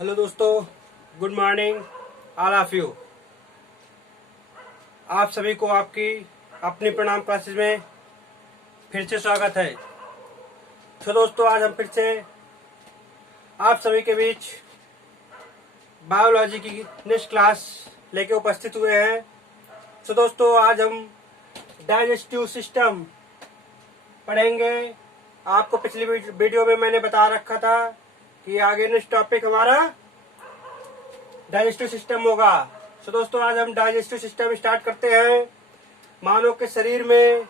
Hello दोस्तों, good morning all of you. आप सभी को आपकी अपनी प्रणाम क्लासेस में फिर से स्वागत है। तो दोस्तों, आज हम फिर से आप सभी के बीच बायोलॉजी की नेक्स्ट क्लास लेके उपस्थित हुए हैं। तो दोस्तों, आज हम डाइजेस्टिव सिस्टम पढ़ेंगे। आपको पिछली वीडियो में मैंने बता रखा था कि आगे नेक्स्ट टॉपिक हमारा डाइजेस्टिव सिस्टम होगा। तो दोस्तों, आज हम डाइजेस्टिव सिस्टम स्टार्ट करते हैं। मानव के शरीर में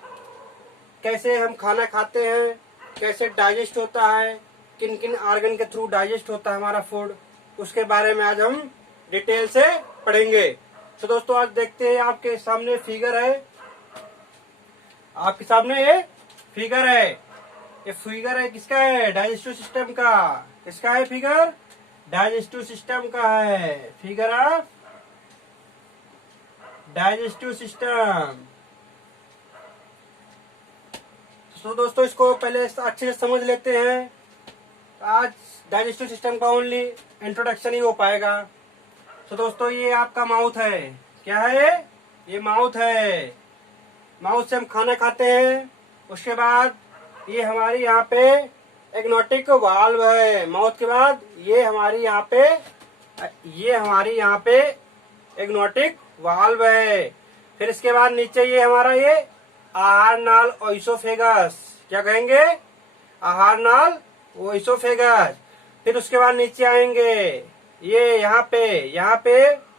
कैसे हम खाना खाते हैं, कैसे डाइजेस्ट होता है, किन किन ऑर्गन के थ्रू डाइजेस्ट होता है हमारा फूड, उसके बारे में आज हम डिटेल से पढ़ेंगे। तो दोस्तों, आज देखते हैं आपके सामने फिगर है। आपके सामने ये फिगर है। ये फिगर है किसका है? डाइजेस्टिव सिस्टम का। किसका है फिगर? डाइजेस्टिव सिस्टम का है। Figure of digestive system. तो दोस्तों, इसको पहले अच्छे से समझ लेते हैं। आज डाइजेस्टिव सिस्टम का ओनली इंट्रोडक्शन ही हो पाएगा। तो दोस्तों, ये आपका माउथ है। क्या है? ये माउथ है। माउथ से हम खाना खाते हैं। उसके बाद ये हमारी यहाँ पे एग्नोटिक वाल्व है। माउथ के बाद ये हमारी यहाँ पे एग्नोटिक वाल्व है। फिर इसके बाद नीचे ये हमारा ये आहार नाल ओइसोफेगस। क्या कहेंगे? आहार नाल ओइसोफेगस। फिर उसके बाद नीचे आएंगे ये यहाँ पे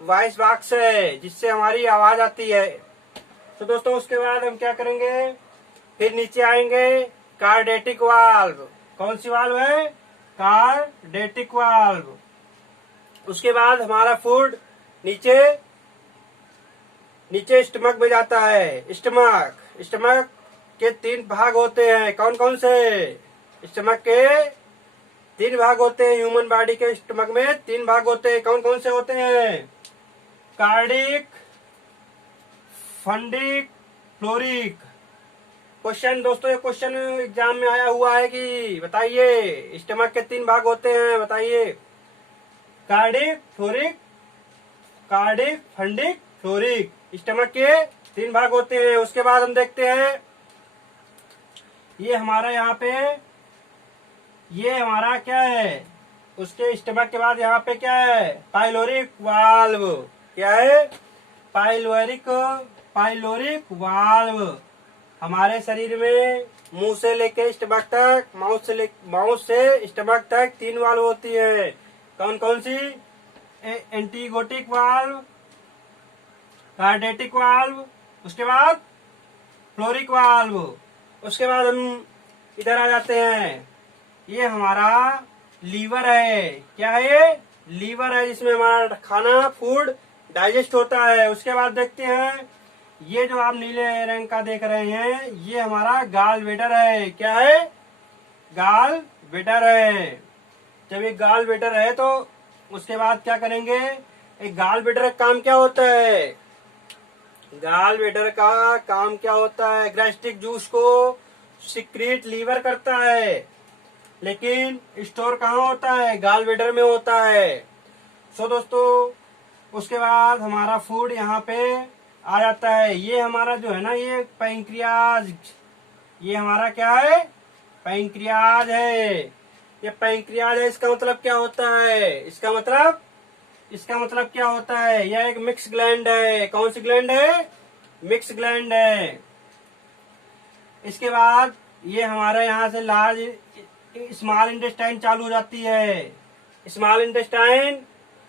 वॉइस बॉक्स है, जिससे हमारी आवाज आती है। तो दोस्तों, उसके बाद हम क्या करेंगे? फिर नीचे आएंगे कार्डेटिक वाल्व। कौन सी वाल्व है? कार्डेटिक वाल्व। उसके बाद हमारा फूड नीचे स्टमक में जाता है। स्टमक के 3 भाग होते हैं। कौन कौन से? स्टमक के 3 भाग होते हैं। ह्यूमन बॉडी के स्टमक में 3 भाग होते हैं। कौन कौन से होते हैं? Cardiac, fundic, fluoric. क्वेश्चन दोस्तों, ये क्वेश्चन एग्जाम में आया हुआ है कि बताइए स्टमक के 3 भाग होते हैं। बताइए। Cardiac, fluoric, cardiac, fundic, fluoric. Stomach के 3 भाग होते हैं। उसके बाद हम देखते हैं ये हमारा क्या है? उसके स्टमक के बाद यहाँ पे क्या है? Pyloric valve. क्या है? Pyloric valve. हमारे शरीर में मुंह से लेके स्टमक तक, माउथ से स्टमक तक 3 वाल्व होती है। कौन कौन सी? एंटीगोटिक वाल्व, कार्डेटिक वाल्व, उसके बाद फ्लोरिक वाल्व। उसके बाद हम इधर आ जाते हैं। ये हमारा लीवर है। क्या है ये? लीवर है, जिसमें हमारा खाना फूड डाइजेस्ट होता है। उसके बाद देखते हैं ये जो आप नीले रंग का देख रहे हैं, ये हमारा गाल ब्लैडर है। क्या है? गाल ब्लैडर है। जब ये गाल ब्लैडर है तो उसके बाद क्या करेंगे? एक गाल ब्लैडर का काम क्या होता है? गाल ब्लैडर का काम क्या होता है? गैस्ट्रिक जूस को सिक्रीट लीवर करता है, लेकिन स्टोर कहाँ होता है? गाल ब्लैडर में होता है। सो दोस्तों, उसके बाद हमारा फूड यहाँ पे आ जाता है। ये हमारा जो है ना, ये पैंक्रियाज। ये हमारा क्या है? पैंक्रियाज है। ये पैंक्रियाज है। इसका मतलब क्या होता है? इसका मतलब क्या होता है? यह एक मिक्स ग्लैंड है। कौन सी ग्लैंड है? मिक्स ग्लैंड है। इसके बाद ये हमारा यहाँ से स्मॉल इंटेस्टाइन चालू हो जाती है। स्मॉल इंटेस्टाइन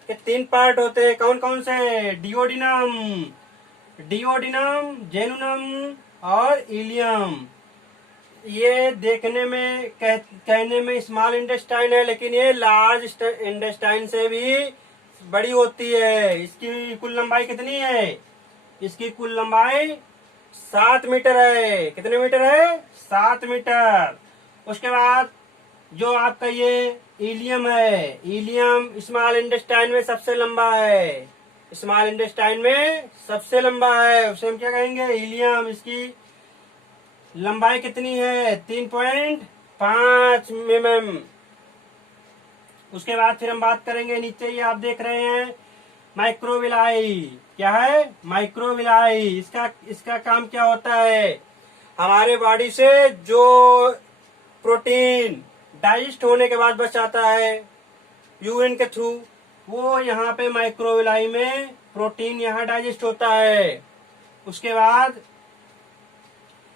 के 3 पार्ट होते हैं। कौन कौन से? डिओडिनम, जेनुनम और इलियम। ये देखने में कहने में स्मॉल इंटेस्टाइन है, लेकिन ये लार्ज इंटेस्टाइन से भी बड़ी होती है। इसकी कुल लंबाई कितनी है? इसकी कुल लंबाई 7 मीटर है। कितने मीटर है? 7 मीटर। उसके बाद जो आपका ये इलियम है, इलियम स्मॉल इंटेस्टाइन में सबसे लंबा है। स्मॉल इंटेस्टाइन में सबसे लंबा है, उसे हम क्या कहेंगे? इलियम। इसकी लंबाई कितनी है? 3.5 mm। उसके बाद फिर हम बात करेंगे, नीचे ही आप देख रहे हैं माइक्रोविलाई। क्या है? माइक्रोविलाई। इसका इसका काम क्या होता है? हमारे बॉडी से जो प्रोटीन डाइजेस्ट होने के बाद बच जाता है यूरिन के थ्रू, वो यहाँ पे माइक्रोविलाई में प्रोटीन यहाँ डाइजेस्ट होता है। उसके बाद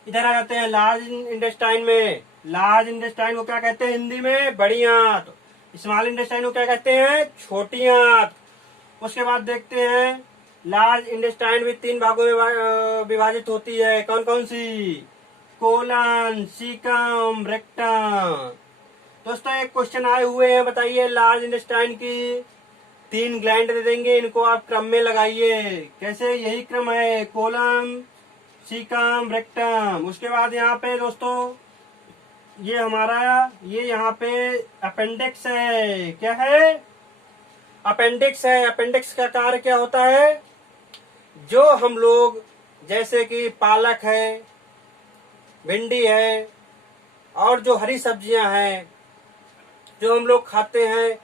इधर आ जाते हैं लार्ज इंटेस्टाइन में। लार्ज इंटेस्टाइन को क्या कहते हैं हिंदी में? बड़ी आंत। स्मॉल इंटेस्टाइन को क्या कहते हैं? छोटी आंत। उसके बाद देखते हैं लार्ज इंटेस्टाइन भी 3 भागों में विभाजित होती है। कौन कौन सी? Colon, caecum, rectum. दोस्तों एक क्वेश्चन आए हुए हैं, बताइए लार्ज इंटेस्टाइन की 3 ग्लैंड दे देंगे, इनको आप क्रम में लगाइए। कैसे? यही क्रम है, कोलन, सीकम, रेक्टम। उसके बाद यहाँ पे दोस्तों ये हमारा ये यहाँ पे अपेंडिक्स है। क्या है? अपेंडिक्स है। अपेंडिक्स का कार्य क्या होता है? जो हम लोग जैसे कि पालक है, भिंडी है और जो हरी सब्जियां हैं जो हम लोग खाते हैं,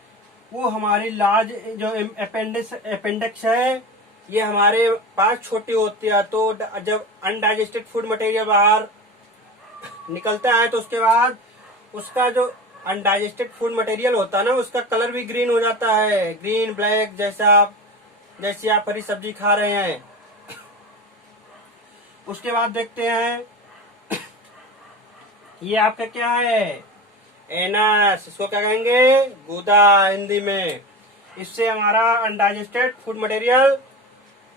वो हमारी लार्ज जो अपेंडिक्स है, ये हमारे पास छोटी होती है। तो जब अनडाइजेस्टेड फूड मटेरियल बाहर निकलता है तो उसके बाद उसका जो अनडाइजेस्टेड फूड मटेरियल होता है ना, उसका कलर भी ग्रीन हो जाता है, ग्रीन ब्लैक, जैसे आप हरी सब्जी खा रहे हैं। उसके बाद देखते हैं ये आपका क्या है? एनस। इसको क्या कहेंगे? गुदा हिंदी में। इससे हमारा अनडाइजेस्टेड फूड मटेरियल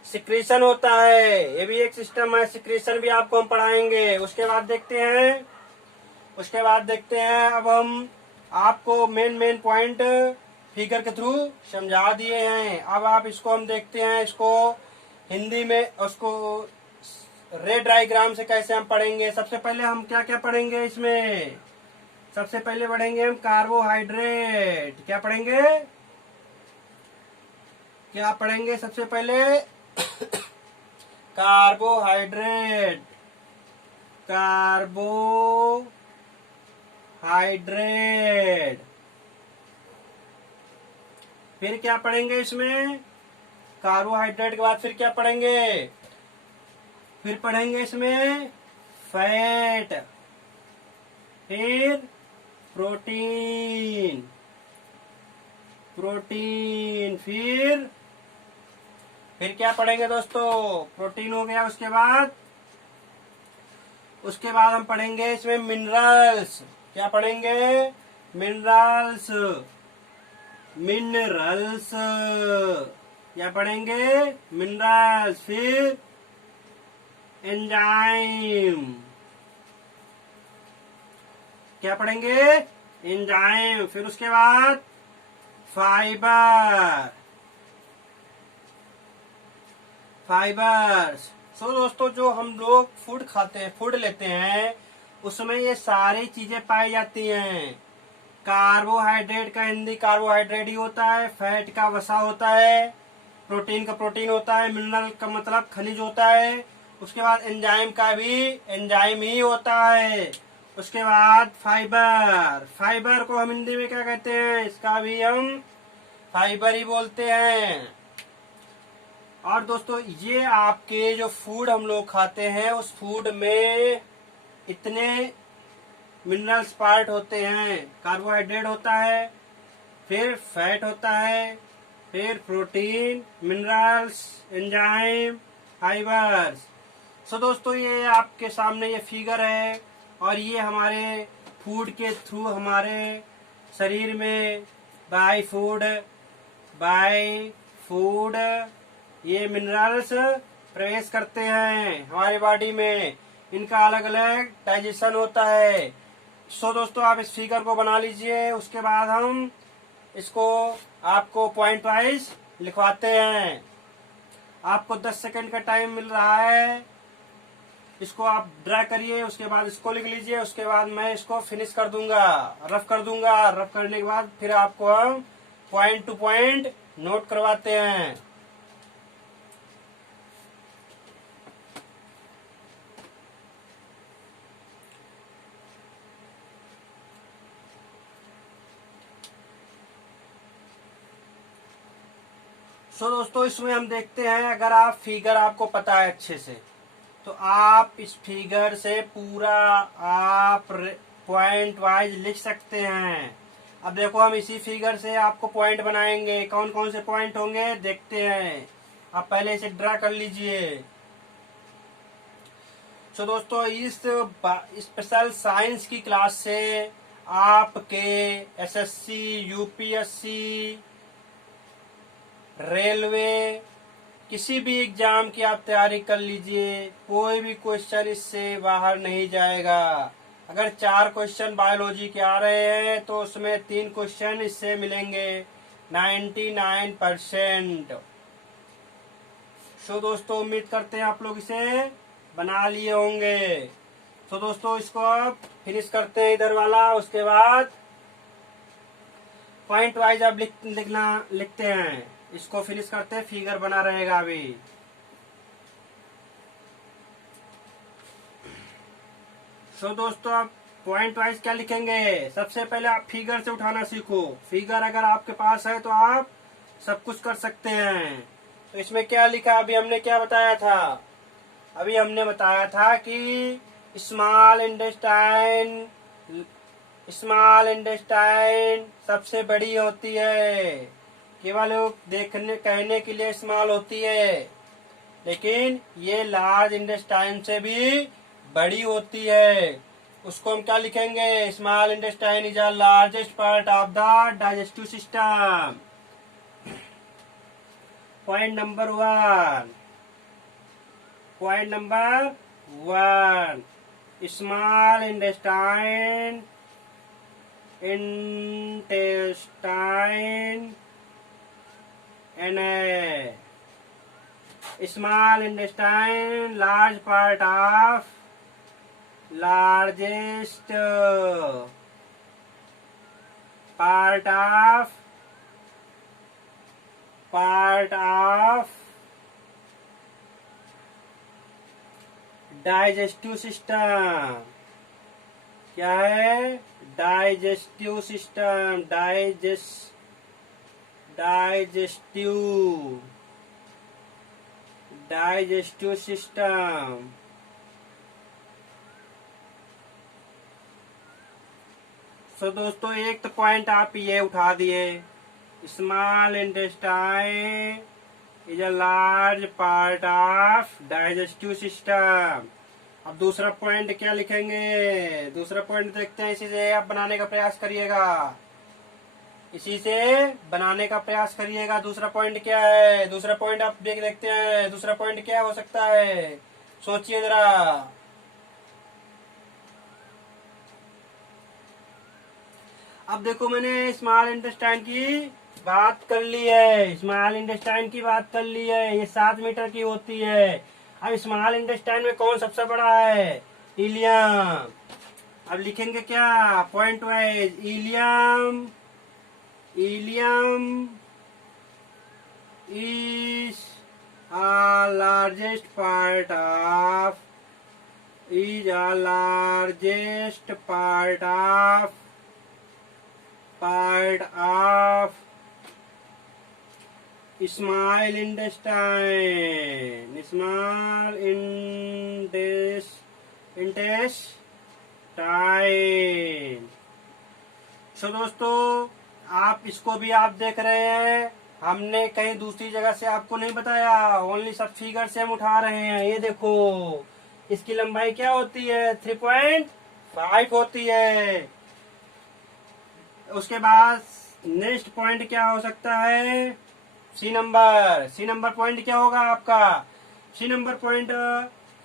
सिक्रीशन होता है। ये भी एक सिस्टम है, सिक्रीशन भी आपको हम पढ़ाएंगे। उसके बाद देखते हैं अब हम आपको मेन पॉइंट फिगर के थ्रू समझा दिए हैं। अब आप इसको हम देखते हैं, इसको हिंदी में उसको रेड डायग्राम से कैसे हम पढ़ेंगे। सबसे पहले हम क्या क्या पढ़ेंगे इसमें? सबसे पहले पढ़ेंगे हम कार्बोहाइड्रेट। क्या पढ़ेंगे? सबसे पहले कार्बोहाइड्रेट। फिर क्या पढ़ेंगे इसमें? कार्बोहाइड्रेट के बाद फिर क्या पढ़ेंगे? फिर पढ़ेंगे इसमें फैट, फिर प्रोटीन, फिर क्या पढ़ेंगे दोस्तों? प्रोटीन हो गया। उसके बाद हम पढ़ेंगे इसमें मिनरल्स। क्या पढ़ेंगे? मिनरल्स। क्या पढ़ेंगे? मिनरल्स। फिर एंजाइम। क्या पढ़ेंगे? एंजाइम। फिर उसके बाद फाइबर्स। सो दोस्तों जो हम लोग फूड खाते हैं, फूड लेते हैं, उसमें ये सारी चीजें पाई जाती हैं। कार्बोहाइड्रेट का हिंदी कार्बोहाइड्रेट ही होता है, फैट का वसा होता है, प्रोटीन का प्रोटीन होता है, मिनरल का मतलब खनिज होता है। उसके बाद एंजाइम का भी एंजाइम ही होता है। उसके बाद फाइबर को हम हिंदी में क्या कहते हैं? इसका भी हम फाइबर ही बोलते हैं। और दोस्तों ये आपके जो फूड हम लोग खाते हैं, उस फूड में इतने मिनरल्स पार्ट होते हैं। कार्बोहाइड्रेट होता है, फिर फैट होता है, फिर प्रोटीन, मिनरल्स, एंजाइम, फाइबर्स। सो दोस्तों ये आपके सामने ये फिगर है और ये हमारे फूड के थ्रू हमारे शरीर में बाय फूड ये मिनरल्स प्रवेश करते हैं हमारी बॉडी में। इनका अलग अलग डाइजेशन होता है। सो दोस्तों आप इस फिगर को बना लीजिए। उसके बाद हम इसको आपको पॉइंट वाइज लिखवाते हैं। आपको 10 सेकंड का टाइम मिल रहा है, इसको आप ड्रा करिए। उसके बाद इसको लिख लीजिए। उसके बाद मैं इसको फिनिश कर दूंगा, रफ कर दूंगा। रफ करने के बाद फिर आपको हम पॉइंट टू पॉइंट नोट करवाते हैं। सो दोस्तों इसमें हम देखते हैं, अगर आप फिगर आपको पता है अच्छे से तो आप इस फिगर से पूरा आप पॉइंट वाइज लिख सकते हैं। अब देखो हम इसी फिगर से आपको पॉइंट बनाएंगे, कौन कौन से पॉइंट होंगे देखते हैं। आप पहले इसे ड्रा कर लीजिए। तो दोस्तों इस स्पेशल साइंस की क्लास से आपके एसएससी, यूपीएससी, रेलवे, किसी भी एग्जाम की आप तैयारी कर लीजिए, कोई भी क्वेश्चन इससे बाहर नहीं जाएगा। अगर 4 क्वेश्चन बायोलॉजी के आ रहे हैं तो उसमें 3 क्वेश्चन इससे मिलेंगे 99%। सो दोस्तों उम्मीद करते हैं आप लोग इसे बना लिए होंगे। तो दोस्तों इसको अब फिनिश करते हैं इधर वाला, उसके बाद पॉइंट वाइज अब लिखते हैं। इसको फिनिश करते हैं, फिगर बना रहेगा अभी। तो दोस्तों आप पॉइंट वाइज क्या लिखेंगे, सबसे पहले आप फिगर से उठाना सीखो। फिगर अगर आपके पास है तो आप सब कुछ कर सकते हैं। तो इसमें क्या लिखा, अभी हमने क्या बताया था, अभी हमने बताया था कि स्मॉल इंटेस्टाइन सबसे बड़ी होती है। केवल देखने कहने के लिए स्मॉल होती है, लेकिन ये लार्ज इंटेस्टाइन से भी बड़ी होती है। उसको हम क्या लिखेंगे, small intestine is the largest part of the digestive system. Point number 1, small intestine and small intestine largest part of digestive system. क्या है, डाइजेस्टिव सिस्टम, डाइजेस्टिव सिस्टम। सो दोस्तों एक तो पॉइंट आप ये उठा दिए, small intestine is a large part of digestive system. अब दूसरा पॉइंट क्या लिखेंगे, दूसरा पॉइंट देखते हैं, इसी से आप बनाने का प्रयास करिएगा, इसी से बनाने का प्रयास करिएगा। दूसरा पॉइंट क्या है, दूसरा पॉइंट आप देखते हैं, दूसरा पॉइंट क्या हो सकता है, सोचिए जरा। अब देखो मैंने स्मॉल इंटेस्टाइन की बात कर ली है, स्मॉल इंटेस्टाइन की बात कर ली है, ये 7 मीटर की होती है। अब स्मॉल इंटेस्टाइन में कौन सबसे बड़ा है, इलियम। अब लिखेंगे क्या, point wise, ileum is a largest part of small intestine, so दोस्तों आप इसको भी आप देख रहे हैं, हमने कहीं दूसरी जगह से आपको नहीं बताया, ओनली सब फिगर से हम उठा रहे हैं। ये देखो इसकी लंबाई क्या होती है, 3.5 होती है। उसके बाद नेक्स्ट पॉइंट क्या हो सकता है, सी नंबर पॉइंट क्या होगा आपका, सी नंबर पॉइंट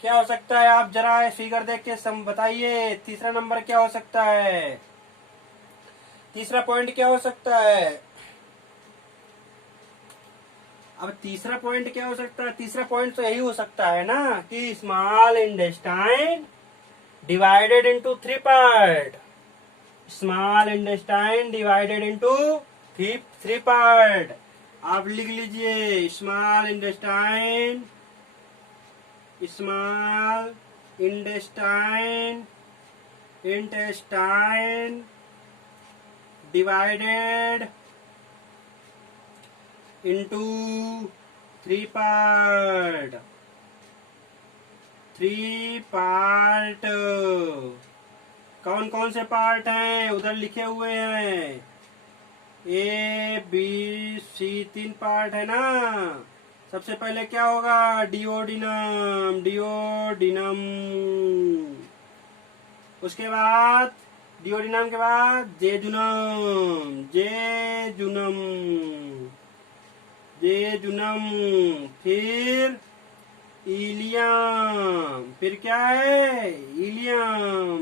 क्या हो सकता है, आप जरा फिगर देख के बताइए। तीसरा नंबर क्या हो सकता है, तीसरा पॉइंट क्या हो सकता है। अब तीसरा पॉइंट क्या हो सकता है, तीसरा पॉइंट तो यही हो सकता है ना कि small intestine divided into 3 part, small intestine divided into 3 part. आप लिख लीजिए, small intestine divided into three part, कौन कौन से पार्ट हैं उधर लिखे हुए हैं, ए बी सी, 3 पार्ट है ना। सबसे पहले क्या होगा, डिओडिनम, उसके बाद डिओडिनम के बाद जेजुनम, फिर इलियम, फिर क्या है, इलियम।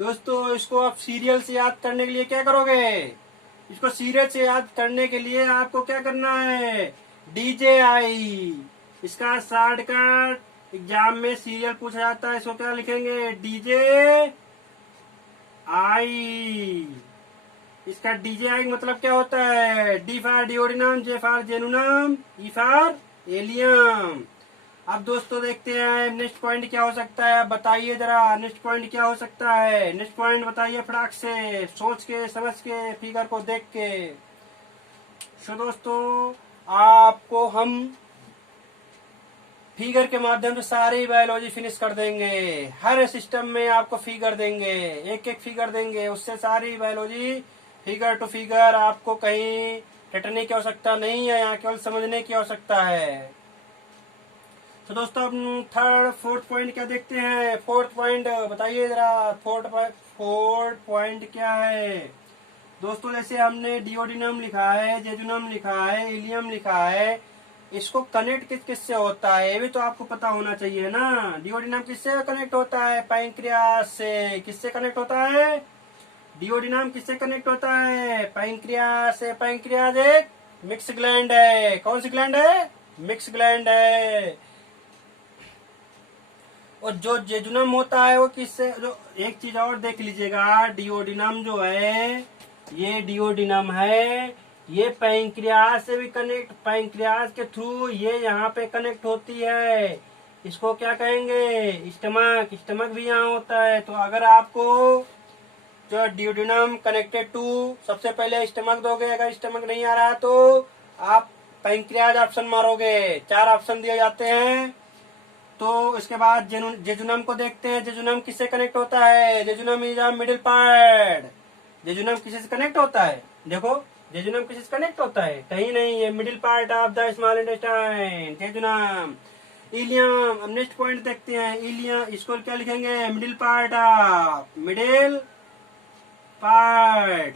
दोस्तों इसको आप सीरियल से याद करने के लिए क्या करोगे, इसको सीरियल से याद करने के लिए आपको क्या करना है, DJI। इसका शॉर्टकट एग्जाम में सीरियल पूछा जाता है, इसको क्या लिखेंगे, DJI। इसका DJI मतलब क्या होता है, D for duodenum, J for jejunum, E for ileum. अब दोस्तों देखते हैं नेक्स्ट पॉइंट क्या हो सकता है, बताइए जरा नेक्स्ट पॉइंट क्या हो सकता है, नेक्स्ट पॉइंट बताइए फटाक से, सोच के समझ के फिगर को देख के। सो दोस्तों आपको हम फिगर के माध्यम से सारी बायोलॉजी फिनिश कर देंगे, हर सिस्टम में आपको फिगर देंगे, एक एक फिगर देंगे, उससे सारी बायोलॉजी फिगर टू फिगर, आपको कहीं रटने की आवश्यकता नहीं है, यहाँ केवल समझने की आवश्यकता है। तो दोस्तों अब थर्ड फोर्थ पॉइंट क्या देखते हैं, फोर्थ पॉइंट बताइए जरा, फोर्थ पॉइंट क्या है। दोस्तों जैसे हमने डिओडिनम लिखा है, जेजुनम लिखा है, इलियम लिखा है, इसको कनेक्ट किस किस से होता है ये भी तो आपको पता होना चाहिए ना। डिओडिनम किससे कनेक्ट होता है, पैंक्रियास से। किससे कनेक्ट होता है, डिओडिनम किससे कनेक्ट होता है, पैंक्रियास से। पैंक्रियास एक मिक्स ग्लैंड है, कौन सी ग्लैंड है, मिक्स ग्लैंड है। और जो जेजुनम होता है वो किससे, जो एक चीज और देख लीजिएगा, डिओडिनम जो है, ये डिओडिनम है, ये पैंक्रियास से भी कनेक्ट, पैंक्रियास के थ्रू ये यहाँ पे कनेक्ट होती है, इसको क्या कहेंगे, स्टमक। स्टमक भी यहाँ होता है। तो अगर आपको जो डिओडिनम कनेक्टेड टू, सबसे पहले स्टमक दोगे, अगर स्टमक नहीं आ रहा तो आप पैंक्रियाज ऑप्शन मारोगे, 4 ऑप्शन दिए जाते हैं। तो इसके बाद जेजुनम को देखते हैं, जेजुनम किससे कनेक्ट होता है, jejunum is a middle part. Jejunum किससे कनेक्ट होता है, देखो जेजुनम किससे कनेक्ट होता है, कहीं नहीं, ये middle part of the small intestine, jejunum. Ileum, अब नेक्स्ट पॉइंट देखते हैं, इलियम, इसको क्या लिखेंगे, middle part of, middle part,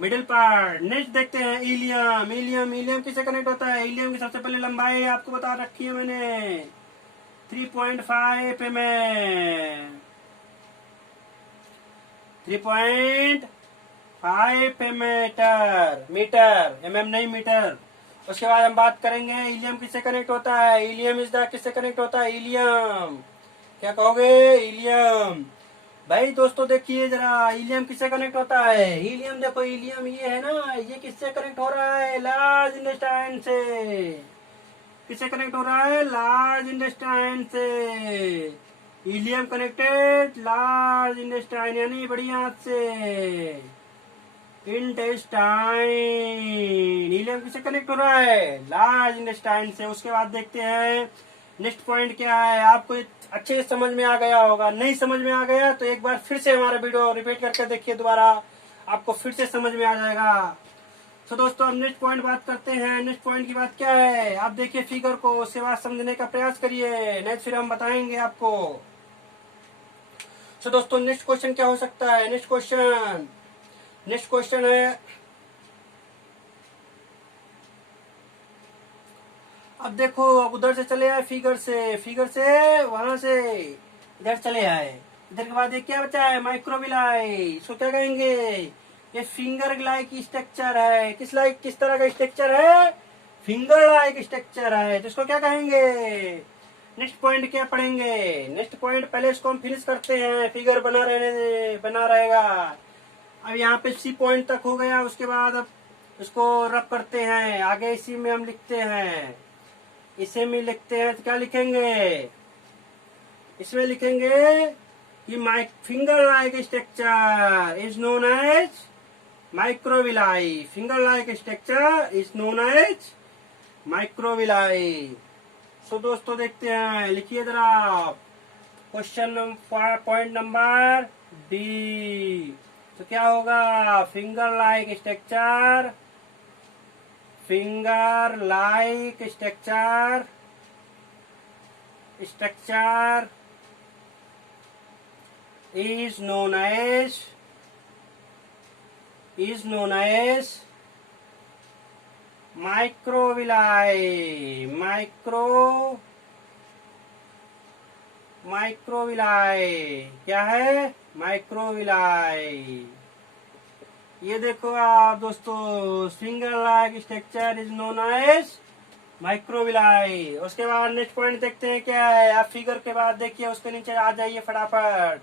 middle part. Next देखते हैं इलियम, इलियम किससे कनेक्ट होता है, इलियम की सबसे पहले लंबाई आपको बता रखी है मैंने, 3.5 mm, 3.5 मीटर, नहीं मीटर। उसके बाद हम बात करेंगे इलियम किससे कनेक्ट होता है, इलियम इज द किससे कनेक्ट होता है, इलियम, क्या कहोगे, इलियम। भाई दोस्तों देखिए जरा, इलियम किससे कनेक्ट होता है, इलियम देखो, इलियम ये है ना, ये किससे कनेक्ट हो रहा है, लार्ज इंटेस्टाइन से। किससे कनेक्ट हो रहा है, लार्ज इंटेस्टाइन से। इलियम कनेक्टेड लार्ज इंटेस्टाइन, यानी बड़ी आंत से, इंटेस्टाइन। इलियम किससे कनेक्ट हो रहा है, लार्ज इंटेस्टाइन से। उसके बाद देखते हैं नेक्स्ट पॉइंट क्या है, आपको अच्छे से समझ में आ गया होगा, नहीं समझ में आ गया तो एक बार फिर से हमारा वीडियो रिपीट करके देखिए दोबारा, आपको फिर से समझ में आ जाएगा। तो दोस्तों अब नेक्स्ट पॉइंट बात करते हैं, नेक्स्ट पॉइंट की बात क्या है, आप देखिए फिगर को, उसके बाद समझने का प्रयास करिए, नेक्स्ट फिर हम बताएंगे आपको। तो दोस्तों नेक्स्ट क्वेश्चन क्या हो सकता है, नेक्स्ट क्वेश्चन है, अब देखो, अब उधर से चले आए, फिगर से वहां से इधर चले आए, इधर के बाद ये क्या बचा है, माइक्रोविलाई। इसको क्या कहेंगे, ये फिंगर लाइक स्ट्रक्चर है, किस तरह का स्ट्रक्चर है, फिंगर लाइक स्ट्रक्चर है, तो इसको क्या कहेंगे। नेक्स्ट पॉइंट क्या पढ़ेंगे, नेक्स्ट पॉइंट पहले इसको हम फिनिश करते हैं, फिगर बना रहेगा। अब यहाँ पे सी पॉइंट तक हो गया, उसके बाद अब इसको रब करते हैं, आगे इसी में हम लिखते हैं, इसे में लिखते हैं तो क्या लिखेंगे, इसमें लिखेंगे कि my finger like structure is known as Microvilli. Finger-like structure is known as microvilli. So दोस्तों देखते हैं, लिखिए जरा क्वेश्चन पॉइंट नंबर डी। तो क्या होगा? Finger like structure, finger like structure, structure is known as microvilli. Microvilli क्या है? माइक्रोविलाई। ये देखो आप दोस्तों, finger like structure is known as microvilli. उसके बाद नेक्स्ट पॉइंट देखते हैं क्या है। आप फिगर के बाद देखिए, उसके नीचे आ जाइए फटाफट।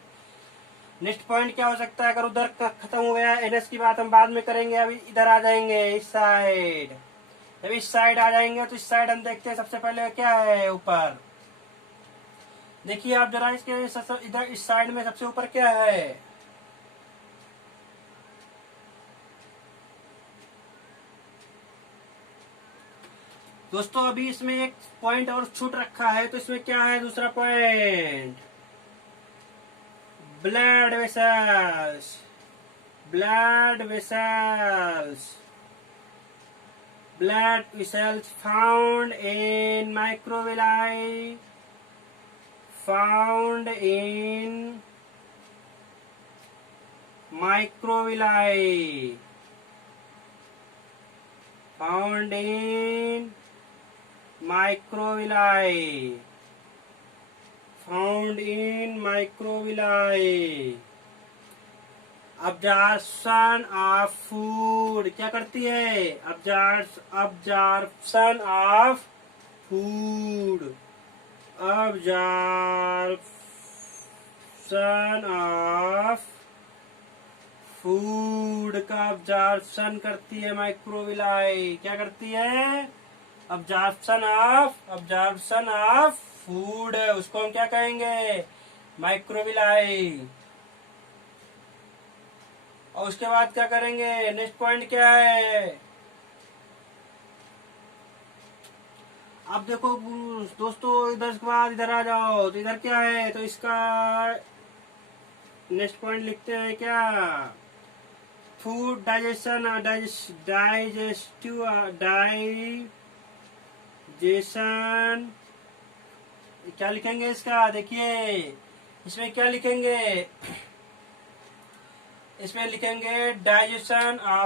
नेक्स्ट पॉइंट क्या हो सकता है? अगर उधर खत्म हो गया एनएस की बात हम बाद में करेंगे, अभी इधर आ जाएंगे इस साइड। जब इस साइड आ जाएंगे तो इस साइड हम देखते हैं सबसे पहले क्या है ऊपर। देखिए आप जरा इसके इधर इस साइड में सबसे ऊपर क्या है? दोस्तों अभी इसमें एक पॉइंट और छूट रखा है, तो इसमें क्या है दूसरा point? blood vessels. Blood vessels. Blood vessels found in microvilli. Found in microvilli. Found in microvilli. Found in microvilli. Absorption of food क्या करती है? Absorption of food. Absorption of food का absorption करती है माइक्रोविलाई। क्या करती है? absorption of food. उसको हम क्या कहेंगे? माइक्रोविलाई। और उसके बाद क्या करेंगे? नेक्स्ट पॉइंट क्या है? अब देखो दोस्तों, इधर के बाद इधर आ जाओ, तो इधर क्या है? तो इसका नेक्स्ट पॉइंट लिखते हैं क्या? फूड डाइजेशन, डाइजेशन क्या लिखेंगे इसका? देखिए इसमें क्या लिखेंगे? इसमें लिखेंगे डाइजेशन ऑफ